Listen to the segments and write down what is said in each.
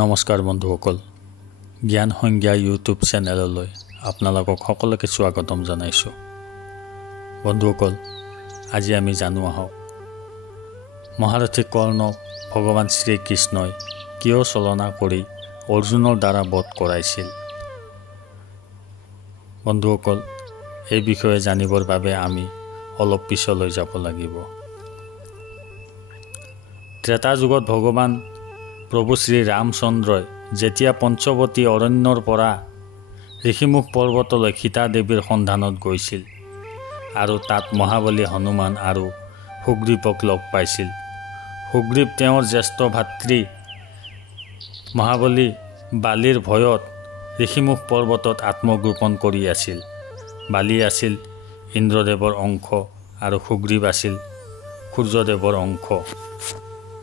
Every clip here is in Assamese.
নমস্কাৰ বন্ধুসকল, জ্ঞান সংজ্ঞা ইউটিউব চেনেললৈ আপোনালোকক সকলোকে স্বাগতম জনাইছোঁ। বন্ধুসকল, আজি আমি জানো আহক মহাৰথী কৰ্ণক ভগৱান শ্ৰীকৃষ্ণই কিয় ছলনা কৰি অৰ্জুনৰ দ্বাৰা বধ কৰাইছিল। বন্ধুসকল, এই বিষয়ে জানিবৰ বাবে আমি অলপ পিছলৈ যাব লাগিব। ত্ৰেতা যুগত ভগৱান প্ৰভু শ্ৰী ৰামচন্দ্ৰই যেতিয়া পঞ্চৱতী অৰণ্যৰ পৰা ঋষিমুখ পৰ্বতলৈ সীতা দেৱীৰ সন্ধানত গৈছিল আৰু তাত মহাবলী হনুমান আৰু সুগ্ৰীৱক লগ পাইছিল। সুগ্ৰীৱ তেওঁৰ জ্যেষ্ঠ ভাতৃ মহাবলী বালিৰ ভয়ত ঋষিমুখ পৰ্বতত আত্মগোপন কৰি আছিল। বালি আছিল ইন্দ্ৰদেৱৰ অংশ আৰু সুগ্ৰীৱ আছিল সূৰ্যদেৱৰ অংশ।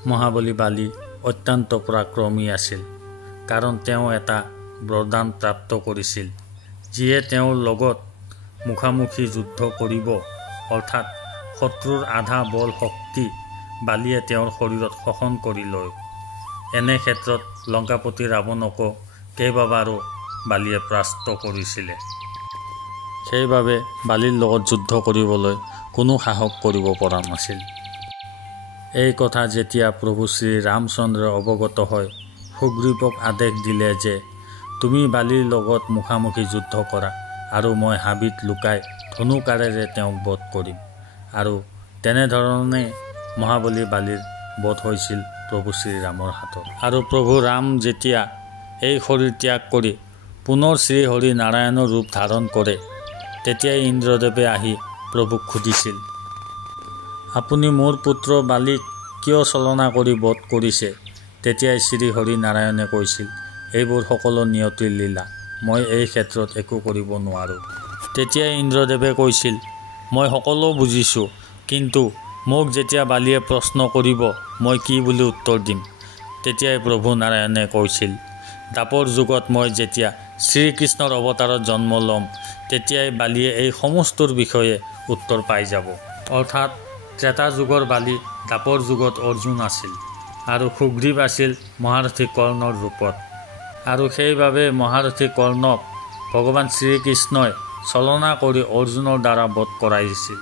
মহাবলী বালি অত্যন্ত পৰাক্ৰমী আছিল, কাৰণ তেওঁ এটা বৰদান প্ৰাপ্ত কৰিছিল যিয়ে তেওঁৰ লগত মুখামুখি যুদ্ধ কৰিব, অৰ্থাৎ শত্ৰুৰ আধা বল শক্তি বালিয়ে তেওঁৰ শৰীৰত শোষণ কৰি লয়। এনে ক্ষেত্ৰত লংকাপতি ৰাৱণকো কেইবাবাৰো বালিয়ে পৰাস্ত কৰিছিলে। সেইবাবে বালিৰ লগত যুদ্ধ কৰিবলৈ কোনো সাহস কৰিব পৰা নাছিল। এই কথা যেতিয়া প্ৰভু শ্ৰী ৰামচন্দ্ৰই অৱগত হয়, সুগ্ৰীৱক আদেশ দিলে যে তুমি বালিৰ লগত মুখামুখি যুদ্ধ কৰা আৰু মই হাবিত লুকাই ধনুকাঁড়েৰে তেওঁক বধ কৰিম। আৰু তেনেধৰণে মহাবলী বালিৰ বধ হৈছিল প্ৰভু শ্ৰীৰামৰ হাতত। আৰু প্ৰভু ৰাম যেতিয়া এই শৰীৰ ত্যাগ কৰি পুনৰ শ্ৰীহৰি নাৰায়ণৰ ৰূপ ধাৰণ কৰে, তেতিয়াই ইন্দ্ৰদেৱে আহি প্ৰভুক সুধিছিল, আপুনি মোৰ পুত্ৰ বালিক কিয় ছলনা কৰি বধ কৰিছে? তেতিয়াই শ্ৰীহৰি নাৰায়ণে কৈছিল, এইবোৰ সকলো নিয়তিৰ লীলা, মই এই ক্ষেত্ৰত একো কৰিব নোৱাৰোঁ। তেতিয়াই ইন্দ্ৰদেৱে কৈছিল, মই সকলো বুজিছোঁ, কিন্তু মোক যেতিয়া বালিয়ে প্ৰশ্ন কৰিব মই কি বুলি উত্তৰ দিম? তেতিয়াই প্ৰভু নাৰায়ণে কৈছিল, দ্বাপৰ যুগত মই যেতিয়া শ্ৰীকৃষ্ণৰ অৱতাৰত জন্ম ল'ম, তেতিয়াই বালিয়ে এই সমস্তৰ বিষয়ে উত্তৰ পাই যাব। অৰ্থাৎ ত্ৰেতা যুগৰ বালি দ্বাপৰ যুগত অৰ্জুন আছিল আৰু সুগ্ৰীৱ আছিল মহাৰথী কৰ্ণৰ ৰূপত। আৰু সেইবাবে মহাৰথী কৰ্ণক ভগৱান শ্ৰীকৃষ্ণই ছলনা কৰি অৰ্জুনৰ দ্বাৰা বধ কৰাইছিল।